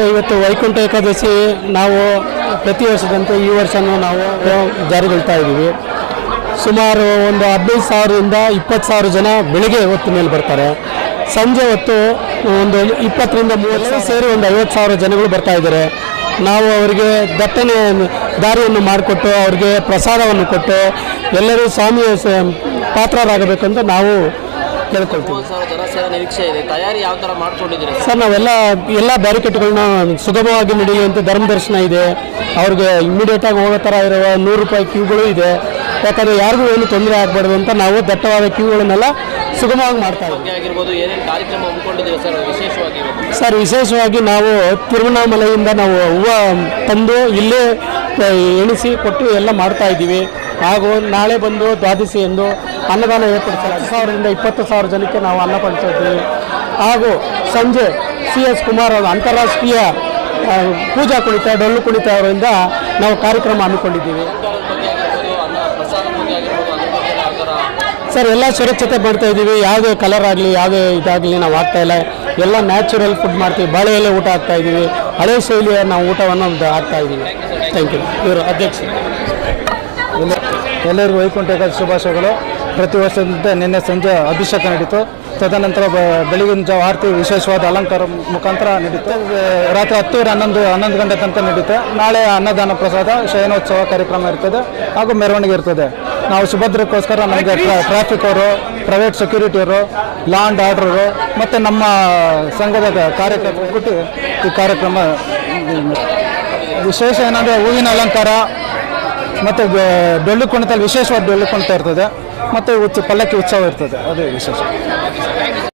Sir, ಇವತ್ತು ವೈಕುಂಠ ಏಕಾದಶಿ ನಾವು ಪ್ರತಿ ವರ್ಷದಂತೆ ಈ ವರ್ಷವೂ ನಾವು ಜಾರಿಗೊಳ್ತಾ ಇದ್ದೀವಿ. ಸುಮಾರು ಒಂದು 15,000ರಿಂದ 20,000 ಜನ ಬೆಳಿಗ್ಗೆ ಹೊತ್ತು ಮೇಲೆ ಬರ್ತಾರೆ. ಸಂಜೆ ಹೊತ್ತು ಒಂದು 20ರಿಂದ 30 ಸೇರಿ ಒಂದು 50,000 ಜನಗಳು ಬರ್ತಾ ಇದ್ದಾರೆ. ನಾವು ಅವರಿಗೆ ದಟ್ಟಣೆ ದಾರಿಯನ್ನು ಮಾಡಿಕೊಟ್ಟು ಅವ್ರಿಗೆ ಪ್ರಸಾದವನ್ನು ಕೊಟ್ಟು ಎಲ್ಲರೂ ಸ್ವಾಮಿಯ ಪಾತ್ರರಾಗಬೇಕು ಅಂತ ನಾವು ಕೇಳ್ಕೊಳ್ತೀವಿ. ನಿರೀಕ್ಷೆ ಇದೆ. ತಯಾರಿ ಯಾವ ಥರ ಮಾಡ್ಕೊಂಡಿದ್ದೀರಿ ಸರ್? ನಾವೆಲ್ಲ ಬ್ಯಾರಿಕೇಡ್ಗಳನ್ನ ಸುಗಮವಾಗಿ ನಡೆಯುವಂಥ ಧರ್ಮ ದರ್ಶನ ಇದೆ. ಅವ್ರಿಗೆ ಇಮ್ಮಿಡಿಯೇಟಾಗಿ ಹೋಗೋ ಥರ ಇರುವ 100 ರೂಪಾಯಿ ಕ್ಯೂಗಳು ಇದೆ. ಯಾಕಂದರೆ ಯಾರಿಗೂ ಏನು ತೊಂದರೆ ಆಗಬಾರ್ದು ಅಂತ ನಾವು ದಟ್ಟವಾದ ಕ್ಯೂಗಳನ್ನೆಲ್ಲ ಸುಗಮವಾಗಿ ಮಾಡ್ತಾ ಇದ್ದೀವಿ. ಆಗಿರ್ಬೋದು, ಏನೇನು ಕಾರ್ಯಕ್ರಮ ಹಮ್ಮಿಕೊಂಡಿದ್ದೀವಿ ಸರ್ ವಿಶೇಷವಾಗಿ? ಸರ್, ವಿಶೇಷವಾಗಿ ನಾವು ತಿರುವಣ್ಣಾಮಲೆಯಿಂದ ನಾವು ಹೂವು ತಂದು ಇಲ್ಲೇ ಎಣಿಸಿ ಕೊಟ್ಟು ಎಲ್ಲ ಮಾಡ್ತಾ ಇದ್ದೀವಿ. ಹಾಗೂ ನಾಳೆ ಬಂದು ದ್ವಾದಶಿ ಎಂದು ಅನ್ನದಾನ ಏರ್ಪಡಿಸಲಾಗಿದೆ. 10,000ರಿಂದ 20,000 ಜನಕ್ಕೆ ನಾವು ಅನ್ನ ಪಡಿಸಿದ್ದೀವಿ. ಹಾಗೂ ಸಂಜೆ CS ಕುಮಾರ್ ಅವರ ಅಂತಾರಾಷ್ಟ್ರೀಯ ಪೂಜಾ ಕುಣಿತ, ಡೊಳ್ಳು ಕುಣಿತ ಅವರಿಂದ ನಾವು ಕಾರ್ಯಕ್ರಮ ಹಮ್ಮಿಕೊಂಡಿದ್ದೀವಿ. ಸರ್, ಎಲ್ಲ ಸುರಕ್ಷತೆ ಮಾಡ್ತಾ ಇದ್ದೀವಿ. ಯಾವುದೇ ಕಲರ್ ಆಗಲಿ ಯಾವುದೇ ಇದಾಗಲಿ ನಾವು ಆಗ್ತಾ ಇಲ್ಲ. ಎಲ್ಲ ನ್ಯಾಚುರಲ್ ಫುಡ್ ಮಾಡ್ತೀವಿ. ಬಾಳೆ ಎಲೆ ಊಟ ಆಗ್ತಾ ಇದ್ದೀವಿ. ಹಳೆ ಶೈಲಿಯ ನಾವು ಊಟವನ್ನು ಆಗ್ತಾ ಇದ್ದೀವಿ. Thank you. ಇವರು ಅಧ್ಯಕ್ಷ. ಎಲ್ಲರಿಗೂ ವೈಕುಂಠ ಏಕಾದಶಿ ಶುಭಾಶಯಗಳು. ಪ್ರತಿ ವರ್ಷದಂತೆ ನಿನ್ನೆ ಸಂಜೆ ಅಭಿಷೇಕ ನಡೀತು. ತದನಂತರ ಬೆಳಗಿನ ಜಾವ ಆರತಿ ವಿಶೇಷವಾದ ಅಲಂಕಾರ ಮುಖಾಂತರ ನಡೀತು. ರಾತ್ರಿ 10-11 ಗಂಟೆ ತನಕ ನಡೀತೆ. ನಾಳೆ ಅನ್ನದಾನ ಪ್ರಸಾದ ಶಯನೋತ್ಸವ ಕಾರ್ಯಕ್ರಮ ಇರ್ತದೆ ಹಾಗೂ ಮೆರವಣಿಗೆ ಇರ್ತದೆ. ನಾವು ಸುಭದ್ರಕ್ಕೋಸ್ಕರ ನಮಗೆ ಟ್ರಾಫಿಕ್ ಅವರು, ಪ್ರೈವೇಟ್ ಸೆಕ್ಯೂರಿಟಿಯವರು, ಲಾ ಆ್ಯಂಡ್ ಆರ್ಡ್ರರು ಮತ್ತು ನಮ್ಮ ಸಂಘದ ಕಾರ್ಯಕ್ರಮ ಒಗ್ಗೂಡಿ ಈ ಕಾರ್ಯಕ್ರಮ ವಿಶೇಷ ಏನಂದರೆ ಹೂವಿನ ಅಲಂಕಾರ ಮತ್ತು ಡೊಳ್ಳು ಕುಣಿತಲ್ಲಿ ವಿಶೇಷವಾದ ಡೊಳ್ಳು ಕುಣಿತ ಇರ್ತದೆ ಮತ್ತು ಪಲ್ಲಕ್ಕಿ ಉತ್ಸವ ಇರ್ತದೆ. ಅದು ವಿಶೇಷ.